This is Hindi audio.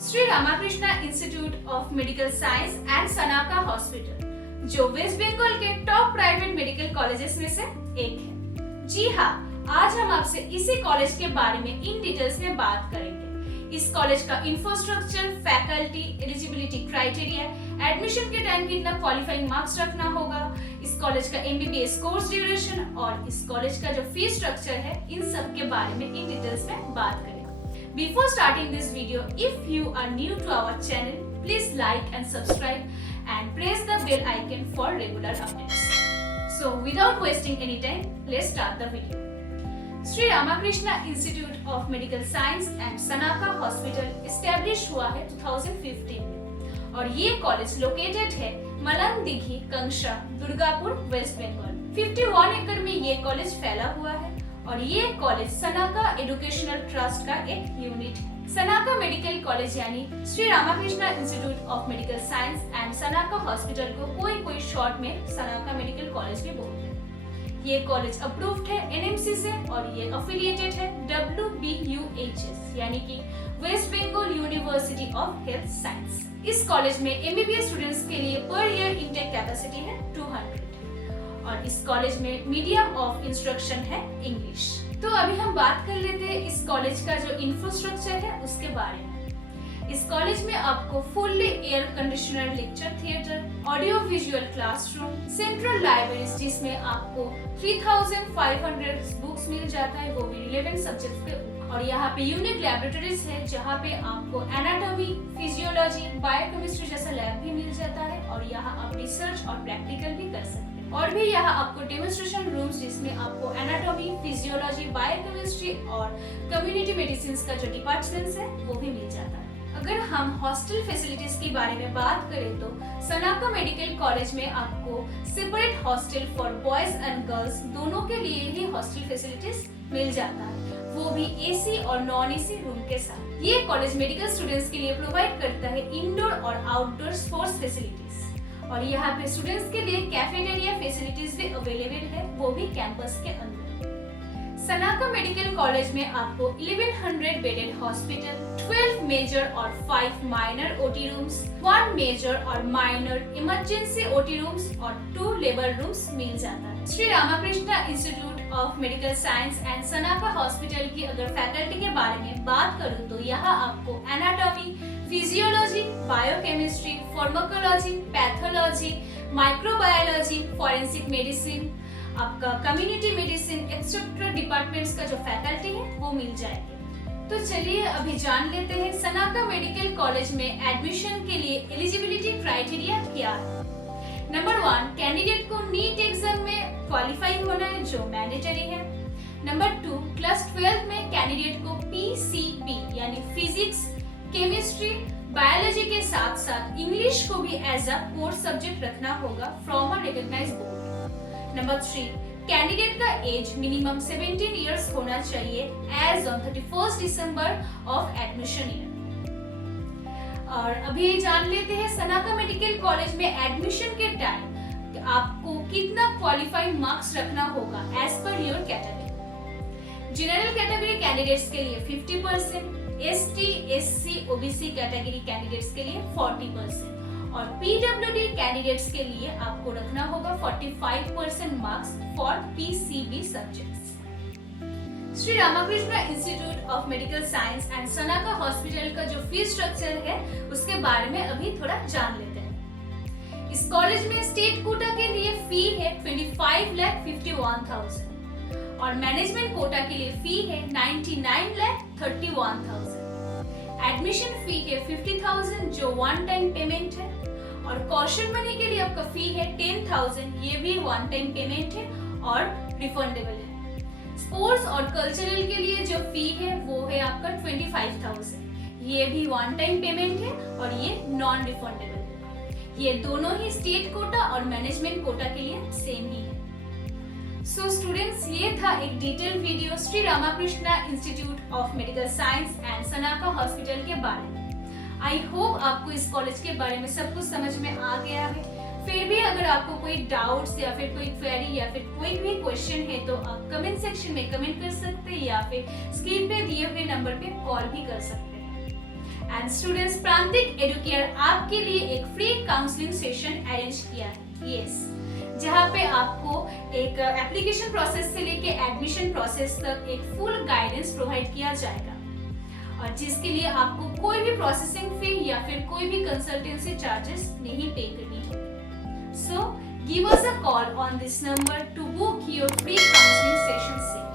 Shri Ramakrishna institute of medical science and सनाका hospital, जो वेस्ट बंगाल के टॉप प्राइवेट मेडिकल कॉलेजेस में से एक है। जी हाँ, आज हम आपसे इसी कॉलेज के बारे में इन डिटेल्स में बात करेंगे। इस कॉलेज का infrastructure, faculty, eligibility criteria, admission के टाइम कितना क्वालिफाइंग मार्क्स रखना होगा, इस कॉलेज का एमबीबीएस कोर्स ड्यूरेशन और इस कॉलेज का जो फीस स्ट्रक्चर है, इन सब के बारे में इन डिटेल्स में बात करेंगे। Before starting this video, if you are new to our channel, please like and subscribe and press the bell icon for regular updates. So without wasting any time, let's start the video. Shri Ramakrishna institute of medical science and सनाका hospital establish हुआ है 2015 में और ये कॉलेज लोकेटेड है मलंग दिघी, कंगशा, दुर्गापुर, वेस्ट बंगाल। 51 एकड़ में ये कॉलेज फैला हुआ है और ये कॉलेज सनाका एजुकेशनल ट्रस्ट का एक यूनिट है। सनाका मेडिकल कॉलेज यानी Shri Ramakrishna institute of medical science and सनाका hospital को कोई शॉर्ट में सनाका मेडिकल कॉलेज भी बोलते हैं। ये कॉलेज अप्रूव्ड है एनएमसी से और ये अफिलिएटेड है WBUHS यानी कि West Bengal university of health science. इस कॉलेज में एमबीबीएस स्टूडेंट्स के लिए पर ईयर इनटेक कैपेसिटी है 200 और इस कॉलेज में मीडियम ऑफ इंस्ट्रक्शन है इंग्लिश। तो अभी हम बात कर लेते हैं इस कॉलेज का जो इंफ्रास्ट्रक्चर है उसके बारे में। इस कॉलेज में आपको fully air conditioner lecture theatre, audio visual classroom, central libraries जिसमें आपको 3500 बुक्स मिल जाता है, वो भी रिलेवेंट सब्जेक्ट्स के ऊपर। और यहाँ पे यूनिक लैबोरेटरीज है जहाँ पे आपको एनाटॉमी, फिजियोलॉजी, बायोकेमिस्ट्री जैसा लैब भी मिल जाता है और यहाँ आप रिसर्च और प्रैक्टिकल भी कर सकते हैं। और भी यहाँ आपको डेमोन्स्ट्रेशन रूम्स जिसमें आपको एनाटॉमी, फिजियोलॉजी, बायोकेमिस्ट्री और कम्युनिटी मेडिसिन का जो डिपार्टमेंट्स है वो भी मिल जाता है। अगर हम हॉस्टल फैसिलिटीज के बारे में बात करें तो सनाका मेडिकल कॉलेज में आपको separate hostel for boys and girls दोनों के लिए ही हॉस्टल फैसिलिटीज मिल जाता है, वो भी एसी और नॉन एसी रूम के साथ। ये कॉलेज मेडिकल स्टूडेंट्स के लिए प्रोवाइड करता है इंडोर और आउटडोर स्पोर्ट्स फैसिलिटीज और यहाँ पे स्टूडेंट्स के लिए कैफेटेरिया फैसिलिटीज भी अवेलेबल है, वो भी कैंपस के अंदर। सनाका मेडिकल कॉलेज में आपको 1100 बेडेड हॉस्पिटल, 12 मेजर और 5 माइनर ओटी रूम्स, 1 मेजर और माइनर इमरजेंसी ओटी रूम्स और 2 लेबर रूम्स मिल जाता है। Shri Ramakrishna institute of medical science and सनाका hospital की अगर फैकल्टी के बारे में बात करूँ तो यहाँ आपको anatomy, physiology, biochemistry, pharmacology, pathology, microbiology, forensic medicine, आपका कम्युनिटी मेडिसिन एक्सेट्रा डिपार्टमेंट्स का जो फैकल्टी है वो मिल जाएगी। तो चलिए अभी जान लेते हैं सनाका मेडिकल कॉलेज में एडमिशन के लिए एलिजिबिलिटी क्राइटेरिया क्या है। नंबर 1, कैंडिडेट को नीट एग्जाम में क्वालिफाई होना है जो मैंडेटरी है। नंबर 2, क्लास 12 में कैंडिडेट को PCB यानी फिजिक्स, केमिस्ट्री, बायोलॉजी के साथ साथ इंग्लिश को भी एज अ कोर सब्जेक्ट रखना होगा from a recognised board. Number 3, candidate का एज मिनिमम 17 इयर्स होना चाहिए age on 31 December of admission year. और अभी जान लेते हैं सनाका मेडिकल कॉलेज में एडमिशन के टाइम आपको कितना क्वालिफाइड मार्क्स रखना होगा as per your category. General category candidates के लिए 50%, ST, SC, OBC category candidates के लिए 40% और PWD कैंडिडेट्स के लिए आपको रखना होगा 45% marks for PCB subjects. Shri Ramakrishna institute of medical science and सनाका hospital का जो फीस स्ट्रक्चर है उसके बारे में अभी थोड़ा जान लेते हैं। इस कॉलेज में स्टेट कोटा के लिए फी है 25,51,000 और मैनेजमेंट कोटा के लिए फी है 99,31,000। एडमिशन फी है 50,000 जो वन टाइम पेमेंट है और कॉशन मनी के लिए आपका फी है 10,000, ये भी वन टाइम पेमेंट है और रिफंडेबल है। स्पोर्ट्स और कल्चरल के लिए जो फी है वो है आपका 25,000, ये भी वन टाइम पेमेंट है और ये नॉन रिफंडेबल है। ये दोनों ही स्टेट कोटा और मैनेजमेंट कोटा के लिए सेम ही है। सो स्टूडेंट्स, ये था एक detail video Shri Ramakrishna institute of medical science and सनाका hospital के बारे में। आई होप आपको इस कॉलेज के बारे में सब कुछ समझ में आ गया है। फिर भी अगर आपको कोई डाउट्स या फिर कोई क्वेरी या फिर कोई भी क्वेश्चन है तो आप कमेंट सेक्शन में कमेंट कर सकते हैं या फिर स्क्रीन पे दिए हुए नंबर पे कॉल भी कर सकते हैं। एंड स्टूडेंट्स प्रांतिक एडुकेयर आपके लिए एक फ्री काउंसलिंग सेशन अरेंज किया है। यस, जहाँ पे आपको एक एप्लीकेशन प्रोसेस से लेके एडमिशन प्रोसेस तक एक फुल गाइडेंस प्रोवाइड किया जाएगा, और जिसके लिए आपको कोई भी प्रोसेसिंग फी या फिर कोई भी कंसल्टेंसी चार्जेस नहीं पे करनी होगी। So give us a call on this number two book your free counselling session.